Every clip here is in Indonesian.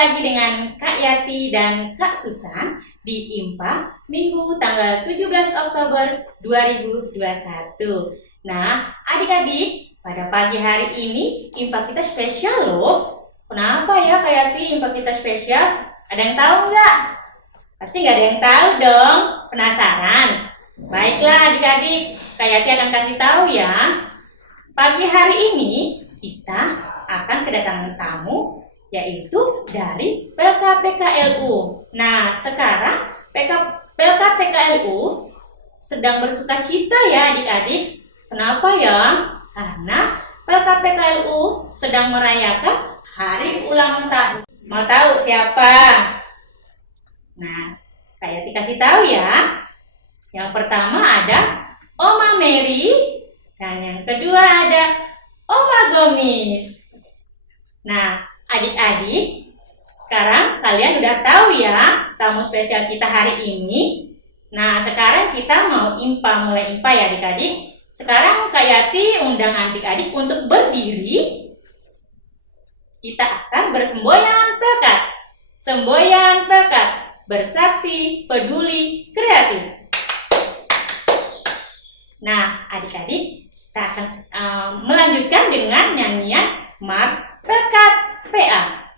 lagi dengan Kak Yati dan Kak Susan di IMPA Minggu tanggal 17 Oktober 2021. Nah, adik-adik, pada pagi hari ini IMPA kita spesial loh. Kenapa ya Kak Yati IMPA kita spesial? Ada yang tahu nggak? Pasti nggak ada yang tahu dong. Penasaran? Baiklah adik-adik, Kak Yati akan kasih tahu ya. Pagi hari ini kita akan kedatangan tamu, yaitu dari PLK-PKLU. Nah, sekarang PLK-PKLU sedang bersukacita ya adik-adik. Kenapa ya? Karena PLK-PKLU sedang merayakan hari ulang tahun. Mau tahu siapa? Nah, saya kasih tahu ya. Yang pertama ada Oma Mary, dan yang kedua ada Oma Gomis. Nah, adik-adik, sekarang kalian udah tahu ya tamu spesial kita hari ini. Nah, sekarang kita mau mulai IMPA ya adik-adik. Sekarang Kak Yati undang adik-adik untuk berdiri. Kita akan bersemboyan pelkat. Semboyan pelkat, bersaksi, peduli, kreatif. Nah, adik-adik, kita akan melanjutkan dengan nyanyian Mars Pelkat PA.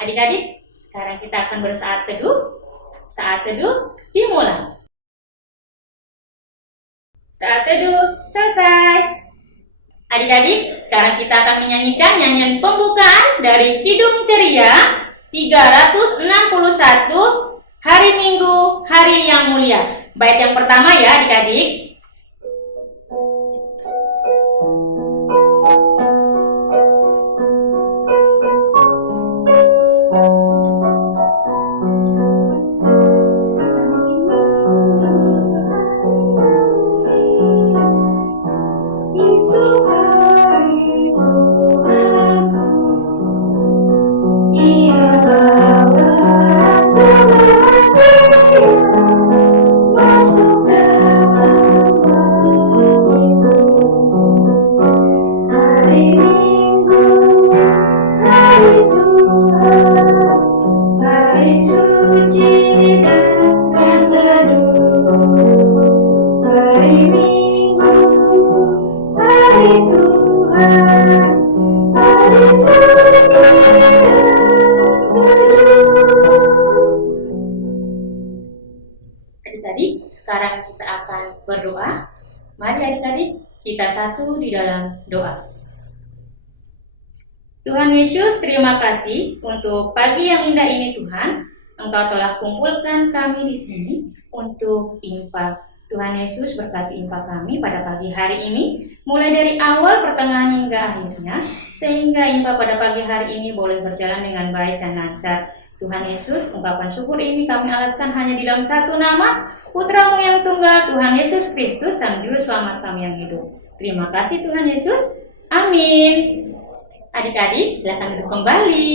Adik-adik, sekarang kita akan bersaat teduh. Saat teduh dimulai. Saat teduh selesai. Adik-adik, sekarang kita akan menyanyikan nyanyian pembukaan dari Kidung Ceria 361 Hari Minggu, Hari yang Mulia. Bait yang pertama ya adik-adik. Sekarang sekarang kita akan berdoa. Mari adik-adik, kita satu di dalam doa. Tuhan Yesus, terima kasih untuk pagi yang indah ini Tuhan. Engkau telah kumpulkan kami di sini untuk infak. Tuhan Yesus berkati infak kami pada pagi hari ini, mulai dari awal, pertengahan hingga akhirnya, sehingga infak pada pagi hari ini boleh berjalan dengan baik dan lancar. Tuhan Yesus, ungkapan syukur ini kami alaskan hanya di dalam satu nama, Putra-Mu yang tunggal, Tuhan Yesus Kristus, Sang Juru Selamat kami yang hidup. Terima kasih Tuhan Yesus. Amin. Adik-adik, silakan duduk kembali.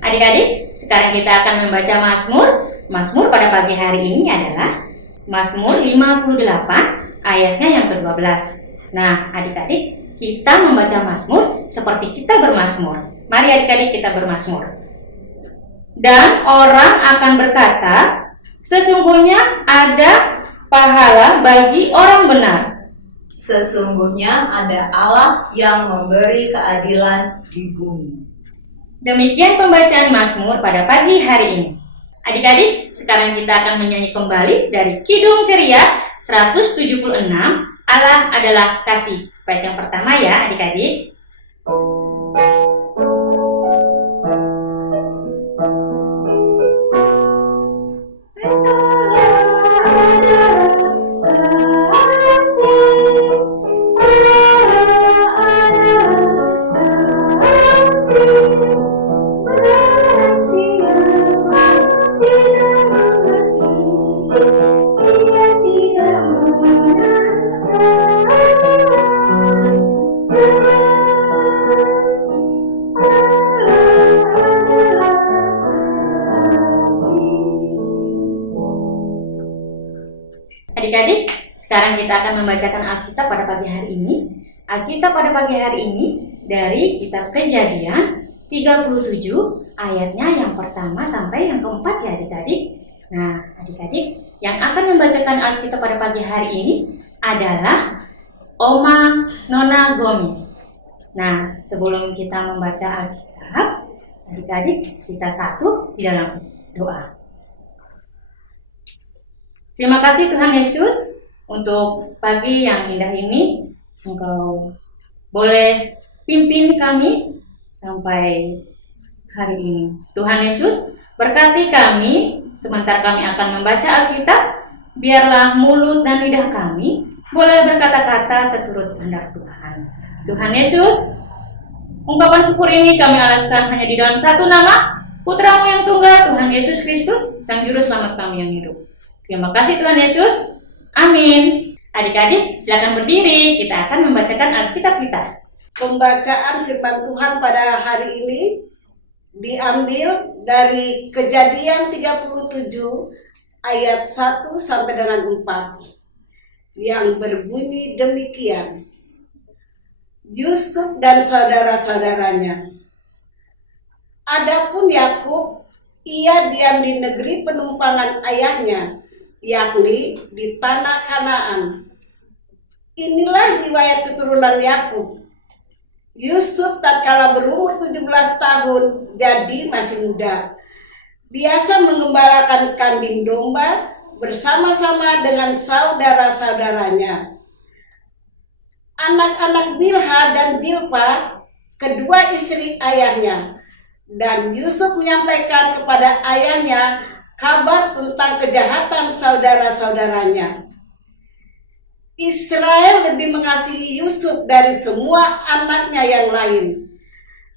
Adik-adik, sekarang kita akan membaca Mazmur. Mazmur pada pagi hari ini adalah Mazmur 58, ayatnya yang ke-12. Nah, adik-adik, kita membaca Mazmur seperti kita bermazmur. Mari adik-adik kita bermazmur. Dan orang akan berkata, sesungguhnya ada pahala bagi orang benar. Sesungguhnya ada Allah yang memberi keadilan di bumi. Demikian pembacaan Mazmur pada pagi hari ini. Adik-adik, sekarang kita akan menyanyi kembali dari Kidung Ceria 176, Allah adalah kasih. Bait yang pertama ya adik-adik. Adik-adik, sekarang kita akan membacakan Alkitab pada pagi hari ini. Alkitab pada pagi hari ini dari kitab Kejadian 37, ayatnya yang pertama sampai yang keempat ya adik-adik. Nah, adik-adik, yang akan membacakan Alkitab pada pagi hari ini adalah Oma Nona Gomis. Nah, sebelum kita membaca Alkitab, adik-adik kita satu di dalam doa. Terima kasih Tuhan Yesus untuk pagi yang indah ini. Engkau boleh pimpin kami sampai hari ini. Tuhan Yesus, berkati kami sementara kami akan membaca Alkitab. Biarlah mulut dan lidah kami boleh berkata-kata seturut kehendak Tuhan. Tuhan Yesus, ungkapan syukur ini kami alaskan hanya di dalam satu nama, Putra-Mu yang tunggal, Tuhan Yesus Kristus, Sang Juru Selamat kami yang hidup. Terima kasih Tuhan Yesus. Amin. Adik-adik, silakan berdiri. Kita akan membacakan Alkitab kita. Pembacaan firman Tuhan pada hari ini diambil dari Kejadian 37 ayat 1 sampai dengan 4 yang berbunyi demikian. Yusuf dan saudara-saudaranya. Adapun Yakub, ia diam di negeri penumpangan ayahnya, yakni di tanah Kanaan. Inilah riwayat keturunan Yakub. Yusuf tatkala berumur 17 tahun, jadi masih muda, biasa mengembalakan kambing domba bersama-sama dengan saudara-saudaranya. Anak-anak Bilha dan Zilpa, kedua istri ayahnya, dan Yusuf menyampaikan kepada ayahnya kabar tentang kejahatan saudara-saudaranya. Israel lebih mengasihi Yusuf dari semua anaknya yang lain,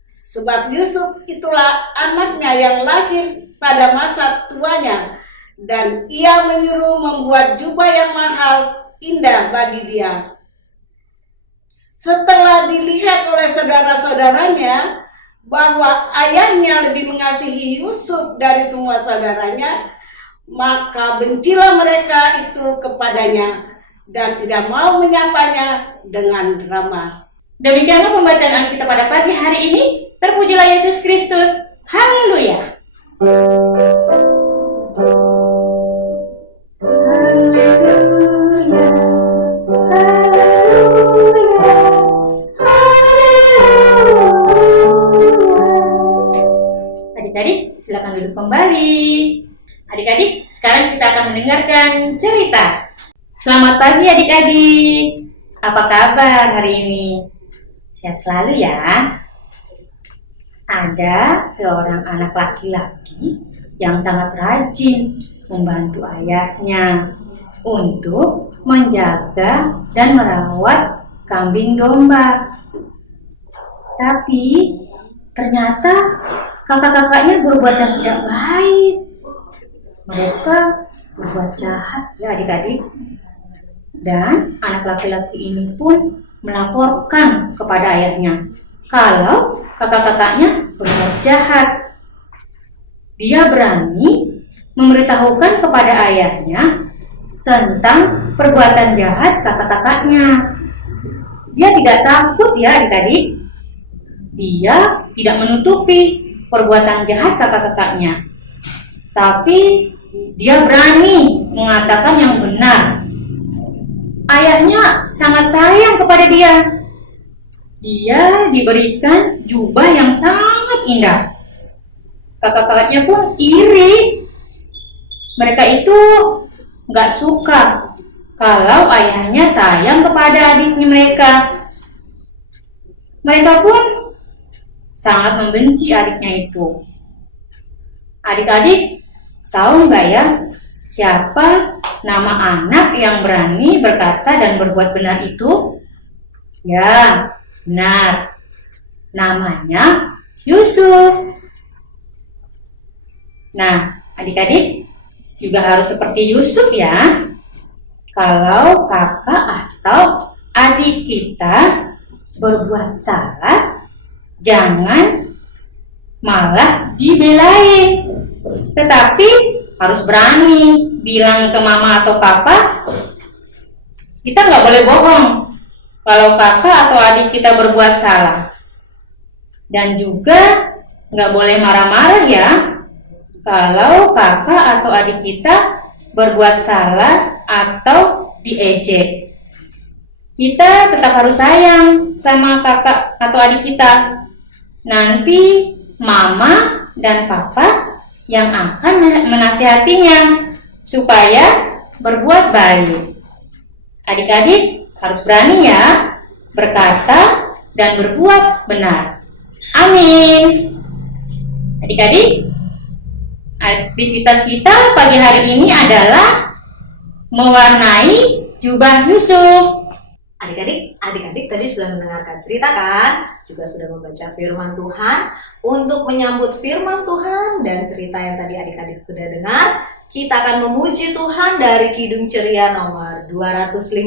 sebab Yusuf itulah anaknya yang lahir pada masa tuanya, dan ia menyuruh membuat jubah yang mahal indah bagi dia. Setelah dilihat oleh saudara-saudaranya bahwa ayahnya lebih mengasihi Yusuf dari semua saudaranya, maka bencilah mereka itu kepadanya dan tidak mau menyapanya dengan ramah. Demikianlah pembacaan Alkitab pada pagi hari ini. Terpujilah Yesus Kristus. Haleluya. Adik-adik, silakan duduk kembali. Adik-adik, sekarang kita akan mendengarkan cerita. pagi adik-adik. Apa kabar hari ini? Sehat selalu ya. Ada seorang anak laki-laki yang sangat rajin membantu ayahnya untuk menjaga dan merawat kambing domba. Tapi ternyata kakak-kakaknya berbuat yang tidak baik. Mereka berbuat jahat ya adik-adik. Dan anak laki-laki ini pun melaporkan kepada ayahnya kalau kakak-kakaknya berbuat jahat. Dia berani memberitahukan kepada ayahnya tentang perbuatan jahat kakak-kakaknya. Dia tidak takut ya adik-adik. Dia tidak menutupi perbuatan jahat kakak-kakaknya. Tapi dia berani mengatakan yang benar. Ayahnya sangat sayang kepada dia. Dia diberikan jubah yang sangat indah. Kakak-kakaknya pun iri. Mereka itu gak suka kalau ayahnya sayang kepada adiknya mereka. Mereka pun sangat membenci adiknya itu. Adik-adik tahu nggak ya siapa nama anak yang berani berkata dan berbuat benar itu? Ya, benar. Namanya Yusuf. Nah, adik-adik juga harus seperti Yusuf ya. Kalau kakak atau adik kita berbuat salah, jangan malah dibelain. Tetapi harus berani bilang ke mama atau papa. Kita nggak boleh bohong kalau kakak atau adik kita berbuat salah. Dan juga nggak boleh marah-marah ya kalau kakak atau adik kita berbuat salah atau diejek. Kita tetap harus sayang sama kakak atau adik kita. Nanti mama dan papa yang akan menasihatinya supaya berbuat baik. Adik-adik harus berani ya berkata dan berbuat benar. Amin. Adik-adik, aktivitas kita pagi hari ini adalah mewarnai jubah Yusuf. Adik-adik tadi sudah mendengarkan cerita kan? Juga sudah membaca firman Tuhan. Untuk menyambut firman Tuhan dan cerita yang tadi adik-adik sudah dengar, kita akan memuji Tuhan dari Kidung Ceria nomor 215.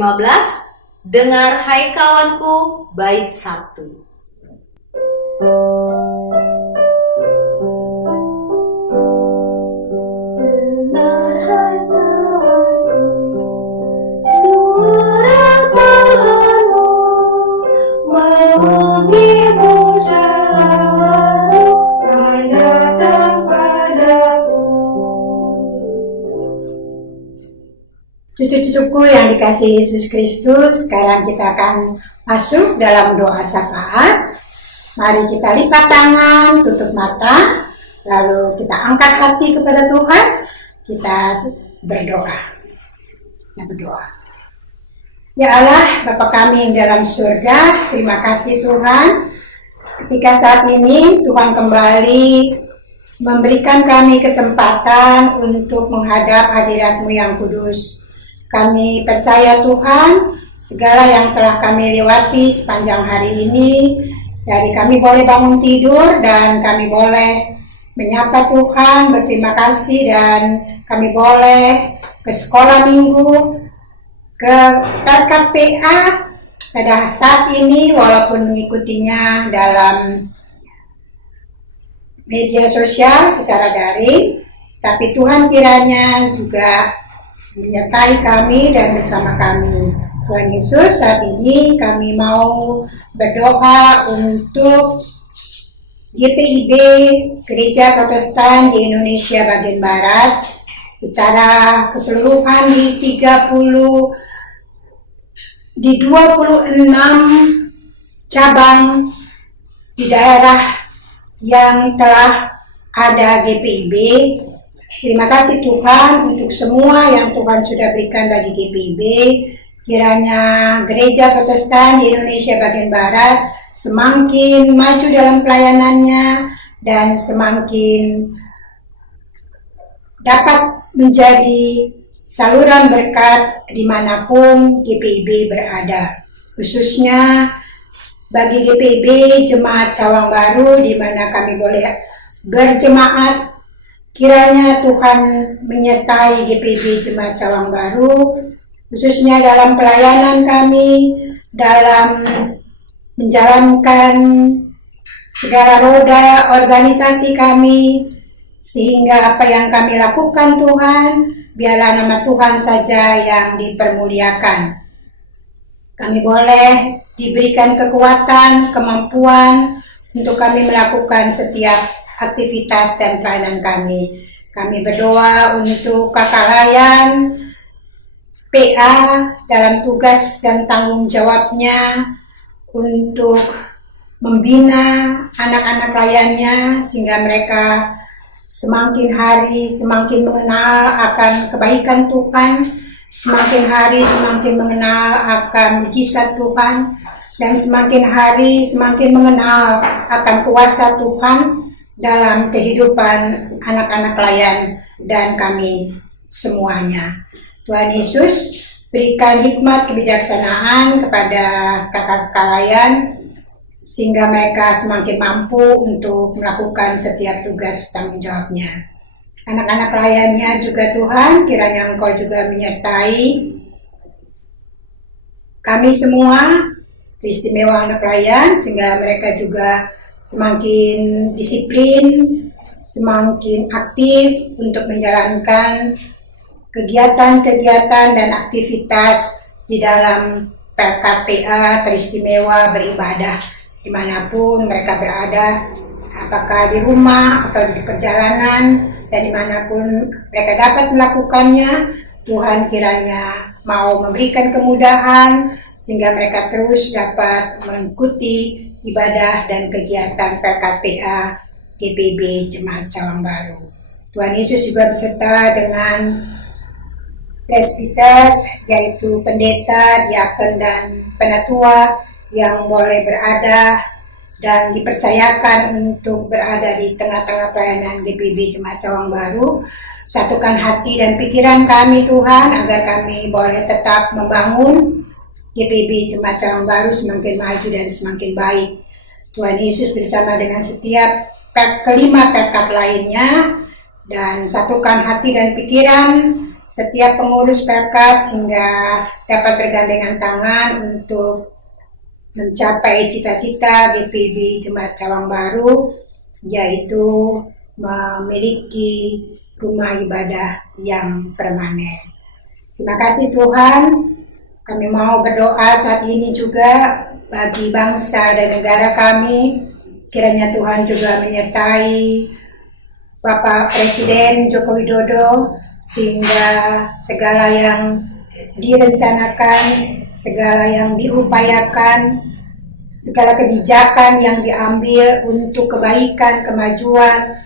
Dengar hai kawanku, bait 1. Cucu-cucuku yang dikasihi Yesus Kristus, sekarang kita akan masuk dalam doa syafaat. Mari kita lipat tangan, tutup mata, lalu kita angkat hati kepada Tuhan. Kita berdoa. Ya Allah, Bapa kami yang dalam surga, terima kasih Tuhan. Ketika saat ini Tuhan kembali memberikan kami kesempatan untuk menghadap hadirat-Mu yang kudus. Kami percaya Tuhan, segala yang telah kami lewati sepanjang hari ini, dari kami boleh bangun tidur dan kami boleh menyapa Tuhan, berterima kasih, dan kami boleh ke sekolah minggu, ke KPA pada saat ini walaupun mengikutinya dalam media sosial secara daring, tapi Tuhan kiranya juga menyertai kami dan bersama kami. Tuhan Yesus, saat ini kami mau berdoa untuk GPIB Gereja Protestan di Indonesia bagian Barat secara keseluruhan di 26 cabang di daerah yang telah ada GPIB. Terima kasih Tuhan untuk semua yang Tuhan sudah berikan bagi GPIB. Kiranya gereja Protestan di Indonesia bagian Barat semakin maju dalam pelayanannya dan semakin dapat menjadi saluran berkat dimanapun GPIB berada. Khususnya bagi GPIB Jemaat Cawang Baru di mana kami boleh berjemaat, kiranya Tuhan menyertai GPIB Jemaat Cawang Baru, khususnya dalam pelayanan kami, dalam menjalankan segala roda organisasi kami, sehingga apa yang kami lakukan Tuhan, biarlah nama Tuhan saja yang dipermuliakan. Kami boleh diberikan kekuatan, kemampuan untuk kami melakukan setiap aktivitas dan pelayanan kami. Kami berdoa untuk kakak layan, PA dalam tugas dan tanggung jawabnya untuk membina anak-anak layannya sehingga mereka semakin hari semakin mengenal akan kebaikan Tuhan, semakin hari semakin mengenal akan mujizat Tuhan, dan semakin hari semakin mengenal akan kuasa Tuhan dalam kehidupan anak-anak layan dan kami semuanya. Tuhan Yesus berikan hikmat kebijaksanaan kepada kakak-kakak layan sehingga mereka semakin mampu untuk melakukan setiap tugas tanggung jawabnya. Anak-anak layannya juga Tuhan, kiranya Engkau juga menyertai kami semua, istimewa anak layan, sehingga mereka juga semakin disiplin, semakin aktif untuk menjalankan kegiatan-kegiatan dan aktivitas di dalam PKPA teristimewa beribadah dimanapun mereka berada, apakah di rumah atau di perjalanan, dan dimanapun mereka dapat melakukannya. Tuhan kiranya mau memberikan kemudahan sehingga mereka terus dapat mengikuti ibadah dan kegiatan PKPA GPIB Jemaat Cawang Baru. Tuhan Yesus juga beserta dengan presbiter, yaitu pendeta, diaken, dan penatua yang boleh berada dan dipercayakan untuk berada di tengah-tengah pelayanan GPIB Jemaat Cawang Baru. Satukan hati dan pikiran kami Tuhan agar kami boleh tetap membangun GPIB Jemaat Cawang Baru semakin maju dan semakin baik. Tuhan Yesus bersama dengan setiap kelima perkat lainnya, dan satukan hati dan pikiran setiap pengurus perkat sehingga dapat bergandengan tangan untuk mencapai cita-cita GPIB Jemaat Cawang Baru, yaitu memiliki rumah ibadah yang permanen. Terima kasih Tuhan. Kami mau berdoa saat ini juga bagi bangsa dan negara kami. Kiranya Tuhan juga menyertai Bapak Presiden Joko Widodo sehingga segala yang direncanakan, segala yang diupayakan, segala kebijakan yang diambil untuk kebaikan, kemajuan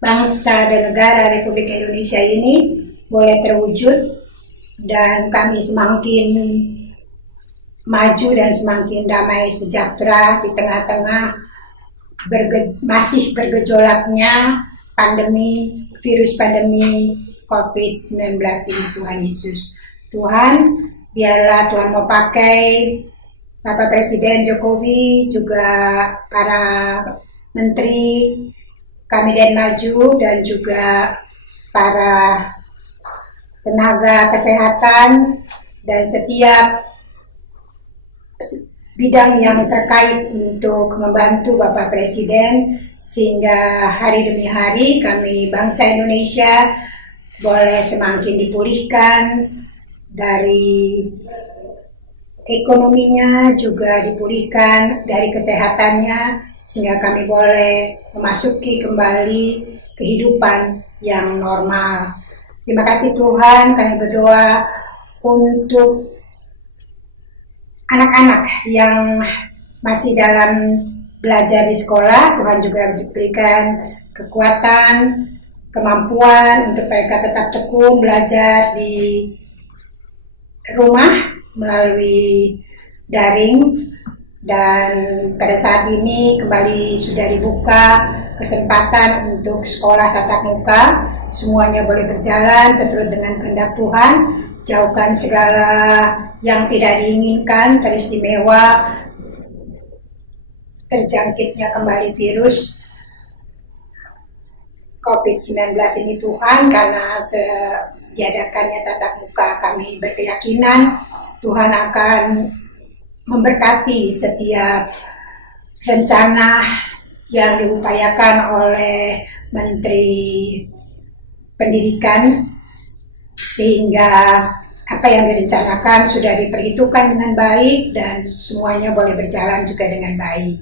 bangsa dan negara Republik Indonesia ini boleh terwujud, dan kami semakin maju dan semakin damai sejahtera di tengah-tengah masih bergejolaknya virus pandemi COVID-19 ini. Tuhan Yesus, Tuhan, biarlah Tuhan mau pakai Bapak Presiden Jokowi, juga para menteri Kabinet Maju, dan juga para tenaga kesehatan dan setiap bidang yang terkait untuk membantu Bapak Presiden sehingga hari demi hari kami bangsa Indonesia boleh semakin dipulihkan dari ekonominya, juga dipulihkan dari kesehatannya, sehingga kami boleh memasuki kembali kehidupan yang normal. Terima kasih Tuhan, kami berdoa untuk anak-anak yang masih dalam belajar di sekolah. Tuhan juga berikan kekuatan, kemampuan untuk mereka tetap tekun belajar di rumah melalui daring, dan pada saat ini kembali sudah dibuka kesempatan untuk sekolah tatap muka. Semuanya boleh berjalan seturut dengan kehendak Tuhan. Jauhkan segala yang tidak diinginkan, teristimewa terjangkitnya kembali virus COVID-19 ini Tuhan, karena diadakannya tatap muka kami berkeyakinan Tuhan akan memberkati setiap rencana yang diupayakan oleh Menteri Pendidikan, sehingga apa yang direncanakan sudah diperhitungkan dengan baik dan semuanya boleh berjalan juga dengan baik.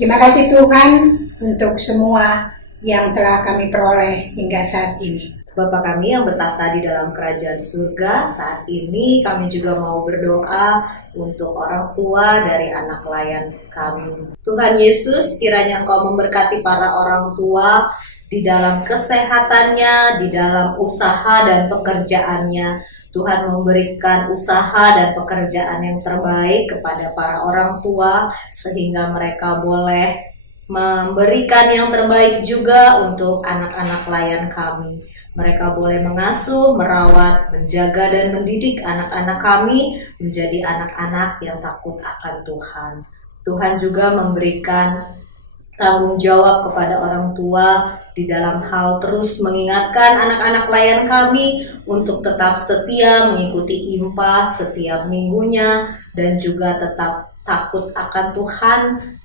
Terima kasih Tuhan untuk semua yang telah kami peroleh hingga saat ini. Bapa kami yang bertahta di dalam kerajaan surga, saat ini kami juga mau berdoa untuk orang tua dari anak layan kami. Tuhan Yesus, kiranya Engkau memberkati para orang tua di dalam kesehatannya, di dalam usaha dan pekerjaannya. Tuhan memberikan usaha dan pekerjaan yang terbaik kepada para orang tua, sehingga mereka boleh memberikan yang terbaik juga untuk anak-anak layan kami. Mereka boleh mengasuh, merawat, menjaga, dan mendidik anak-anak kami menjadi anak-anak yang takut akan Tuhan. Tuhan juga memberikan tanggung jawab kepada orang tua di dalam hal terus mengingatkan anak-anak layan kami untuk tetap setia mengikuti IMPA setiap minggunya, dan juga tetap takut akan Tuhan,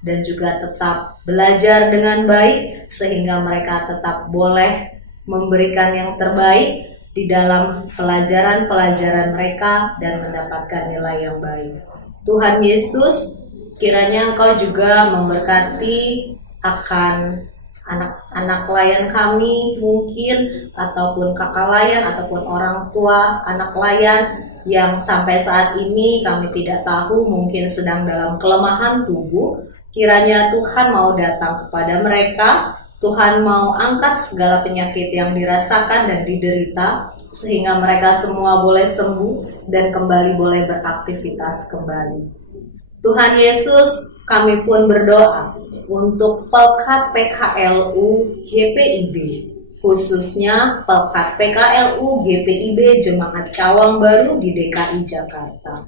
dan juga tetap belajar dengan baik sehingga mereka tetap boleh memberikan yang terbaik di dalam pelajaran-pelajaran mereka dan mendapatkan nilai yang baik. Tuhan Yesus, kiranya Engkau juga memberkati akan anak-anak layan kami mungkin, ataupun kakak layan, ataupun orang tua anak layan yang sampai saat ini kami tidak tahu, mungkin sedang dalam kelemahan tubuh. Kiranya Tuhan mau datang kepada mereka, Tuhan mau angkat segala penyakit yang dirasakan dan diderita, sehingga mereka semua boleh sembuh dan kembali boleh beraktivitas kembali. Tuhan Yesus, kami pun berdoa untuk Pelkat PKLU GPIB, khususnya Pelkat PKLU GPIB Jemaat Cawang Baru di DKI Jakarta.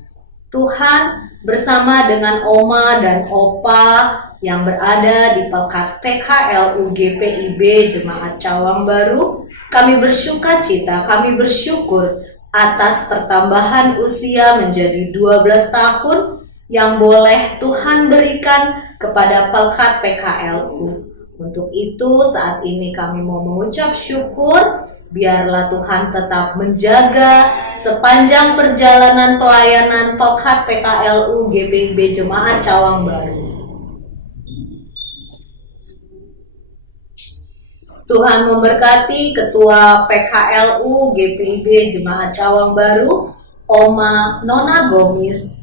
Tuhan, bersama dengan Oma dan Opa yang berada di Pelkat PKLU GPIB Jemaat Cawang Baru, kami bersukacita, kami bersyukur atas pertambahan usia menjadi 12 tahun yang boleh Tuhan berikan kepada Pelkat PKLU. Untuk itu saat ini kami mau mengucap syukur, biarlah Tuhan tetap menjaga sepanjang perjalanan pelayanan Pelkat PKLU GPIB Jemaat Cawang Baru. Tuhan memberkati Ketua PKLU GPIB Jemaat Cawang Baru, Oma Nona Gomis.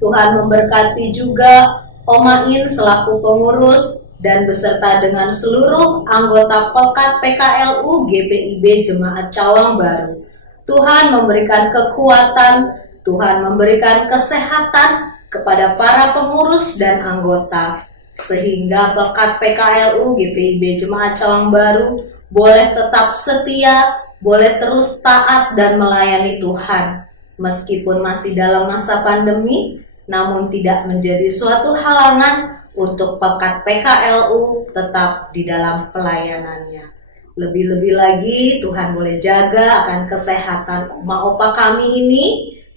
Tuhan memberkati juga Oma In selaku pengurus dan beserta dengan seluruh anggota Pelkat PKLU GPIB Jemaat Cawang Baru. Tuhan memberikan kekuatan, Tuhan memberikan kesehatan kepada para pengurus dan anggota, sehingga Pelkat PKLU GPIB Jemaat Cawang Baru boleh tetap setia, boleh terus taat dan melayani Tuhan. Meskipun masih dalam masa pandemi, namun tidak menjadi suatu halangan untuk Pelkat PKLU tetap di dalam pelayanannya. Lebih-lebih lagi Tuhan boleh jaga akan kesehatan Oma Opa kami ini,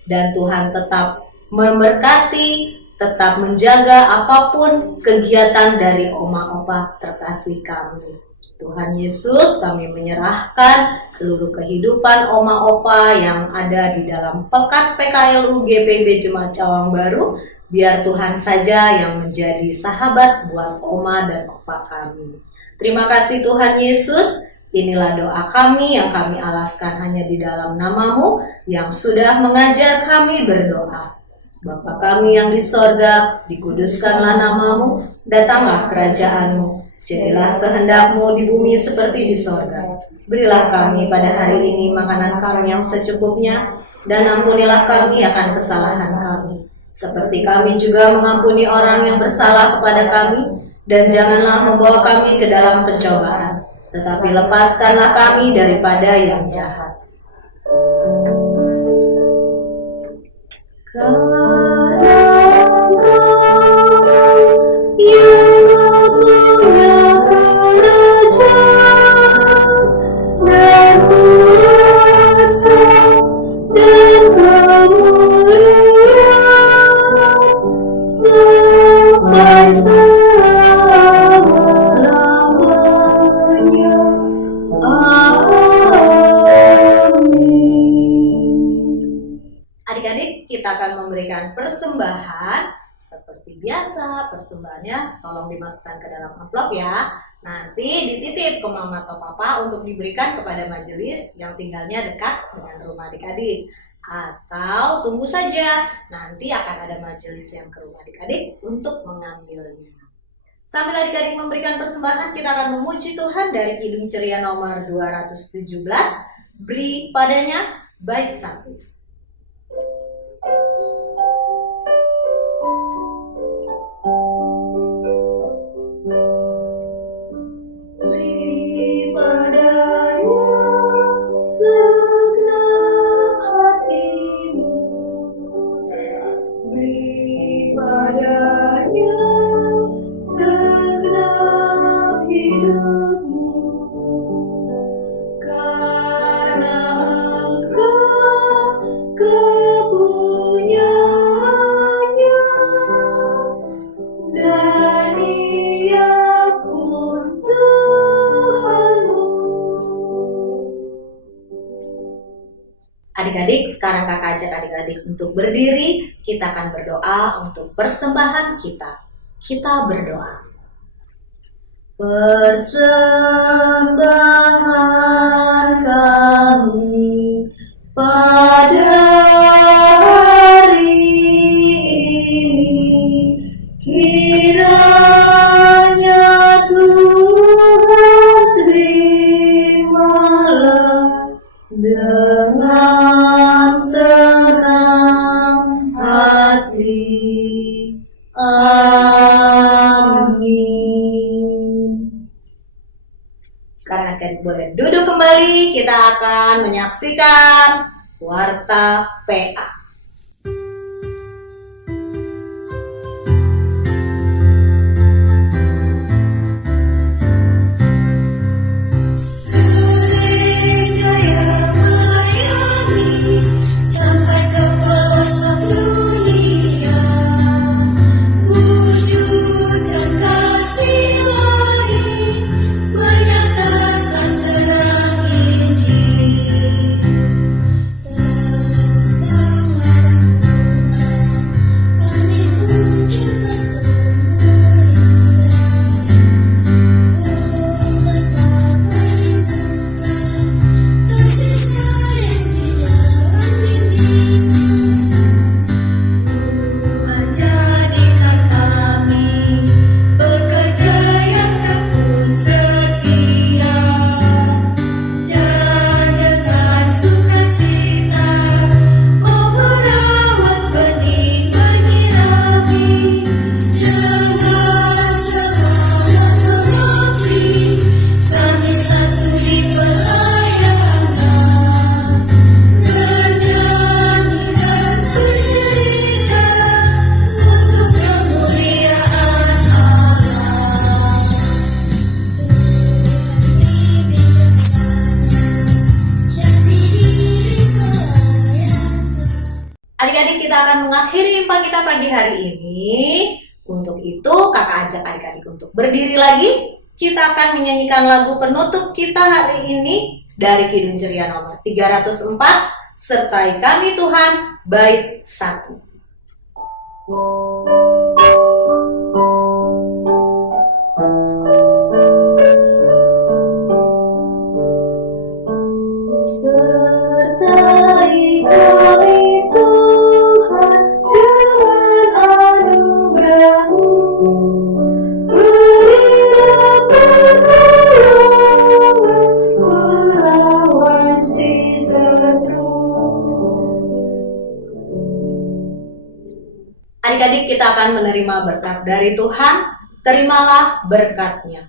dan Tuhan tetap memberkati, tetap menjaga apapun kegiatan dari Oma Opa terkasih kami. Tuhan Yesus, kami menyerahkan seluruh kehidupan Oma Opa yang ada di dalam Pelkat PKLU GPIB Jemaat Cawang Baru. Biar Tuhan saja yang menjadi sahabat buat Oma dan Opa kami. Terima kasih Tuhan Yesus. Inilah doa kami yang kami alaskan hanya di dalam nama-Mu yang sudah mengajar kami berdoa. Bapa kami yang di sorga, dikuduskanlah nama-Mu, datanglah kerajaan-Mu. Jadilah kehendak-Mu di bumi seperti di sorga. Berilah kami pada hari ini makanan kami yang secukupnya, dan ampunilah kami akan kesalahan kami, seperti kami juga mengampuni orang yang bersalah kepada kami, dan janganlah membawa kami ke dalam pencobaan, tetapi lepaskanlah kami daripada yang jahat. Karena yang punya kerajaan dan kuasa dan kemuliaan sampai selama-lamanya. Amin. Adik-adik, kita akan memberikan persembahan. Seperti biasa, persembahannya tolong dimasukkan ke dalam amplop ya. Nanti dititip ke mama atau papa untuk diberikan kepada majelis yang tinggalnya dekat dengan rumah adik-adik. Atau tunggu saja, nanti akan ada majelis yang ke rumah adik-adik untuk mengambilnya. Sambil adik-adik memberikan persembahan, kita akan memuji Tuhan dari Kidung Ceria nomor 217. Beri padanya bait 1. Adik-adik, sekarang kakak ajak adik-adik untuk berdiri. Kita akan berdoa untuk persembahan kita. Kita berdoa. Persembahan kami pada hari ini, kiranya Tuhan terimalah dengan senang hati. Amin. Sekarang akan boleh duduk kembali. Kita akan menyaksikan Warta PA. Adik-adik, kita akan mengakhiri impa kita pagi hari ini. Untuk itu, kakak ajak adik-adik untuk berdiri lagi. Kita akan menyanyikan lagu penutup kita hari ini dari Kidung Ceria nomor 304, Sertai Kami Tuhan, bait 1. Sertai kami Tuhan dengan anugerah-Mu, berilah pertolongan melawan si seteru. Adik-adik, kita akan menerima berkat dari Tuhan. Terimalah berkat-Nya.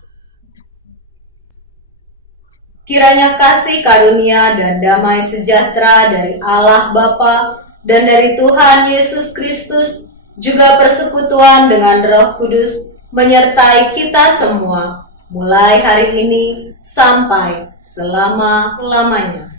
Kiranya kasih karunia dan damai sejahtera dari Allah Bapa dan dari Tuhan Yesus Kristus, juga persekutuan dengan Roh Kudus, menyertai kita semua, mulai hari ini sampai selama-lamanya.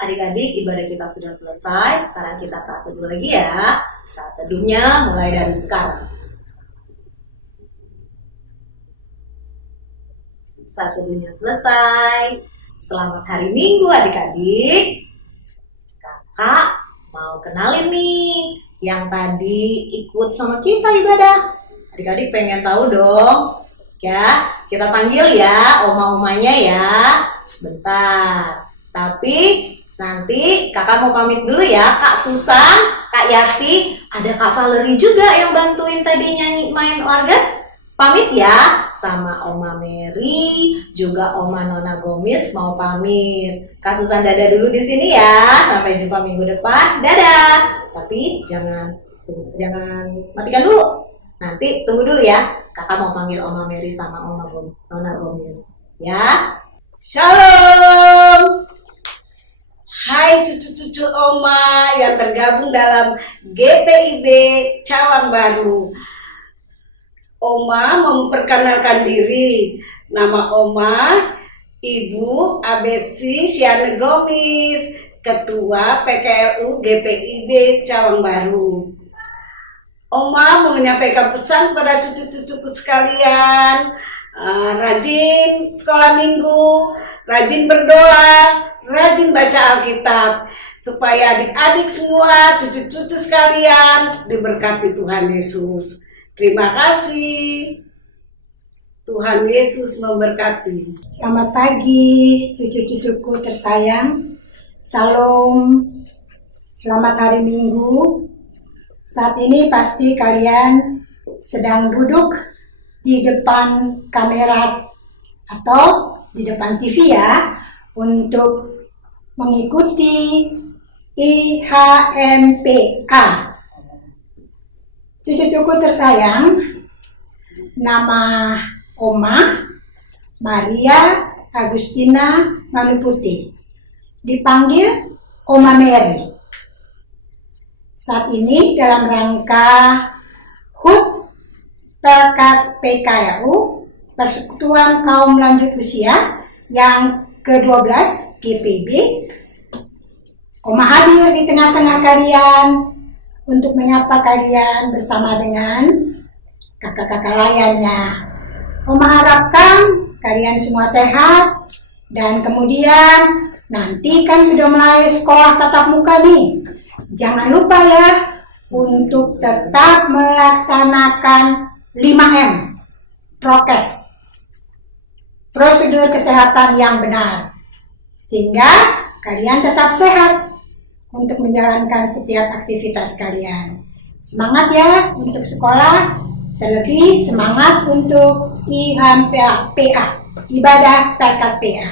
Adik-adik, ibadah kita sudah selesai. Sekarang kita saat teduh lagi ya. Saat teduhnya mulai dari sekarang. Saat teduhnya selesai. Selamat hari Minggu adik-adik. Kakak mau kenalin nih yang tadi ikut sama kita ibadah. Adik-adik pengen tahu dong. Ya, kita panggil ya oma-omanya ya. Sebentar. Tapi nanti kakak mau pamit dulu ya. Kak Susan, Kak Yati, ada Kak Valerie juga yang bantuin tadi nyanyi main organ. Pamit ya. Sama Oma Mary, juga Oma Nona Gomis mau pamit. Kak Susan dadah dulu di sini ya. Sampai jumpa minggu depan. Dadah. Tapi jangan matikan dulu. Nanti tunggu dulu ya. Kakak mau panggil Oma Mary sama Oma Nona Gomis. Ya. Shalom. Hai cucu-cucu Oma yang tergabung dalam GPIB Cawang Baru. Oma memperkenalkan diri. Nama Oma Ibu Abesi Siane Gomis, Ketua PKLU GPIB Cawang Baru. Oma mau menyampaikan pesan pada cucu-cucuku sekalian. Rajin sekolah minggu, rajin berdoa, rajin baca Alkitab, supaya adik-adik semua, cucu-cucu sekalian diberkati Tuhan Yesus. Terima kasih. Tuhan Yesus memberkati. Selamat pagi cucu-cucuku tersayang. Salam. Selamat hari Minggu. Saat ini pasti kalian sedang duduk di depan kamera atau di depan TV ya, untuk mengikuti IHMPA. Cucu-cucu tersayang, nama Oma Maria Agustina Manuputi, dipanggil Oma Mary. Saat ini dalam rangka HUT Pelkat PKLU, Persekutuan Kaum Lanjut Usia yang ke-12 GPIB, Oma hadir di tengah-tengah kalian untuk menyapa kalian bersama dengan kakak-kakak layannya. Oma harapkan kalian semua sehat, dan kemudian nanti kan sudah mulai sekolah tatap muka nih. Jangan lupa ya untuk tetap melaksanakan 5M, prokes, prosedur kesehatan yang benar, sehingga kalian tetap sehat untuk menjalankan setiap aktivitas kalian. Semangat ya untuk sekolah, terlebih semangat untuk IHMPA, ibadah Pelkat PA.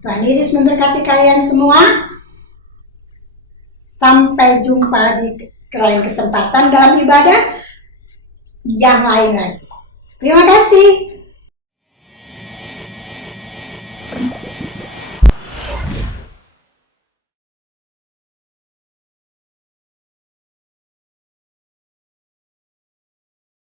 Tuhan Yesus memberkati kalian semua. Sampai jumpa di lain kesempatan dalam ibadah yang lain lagi. Terima kasih.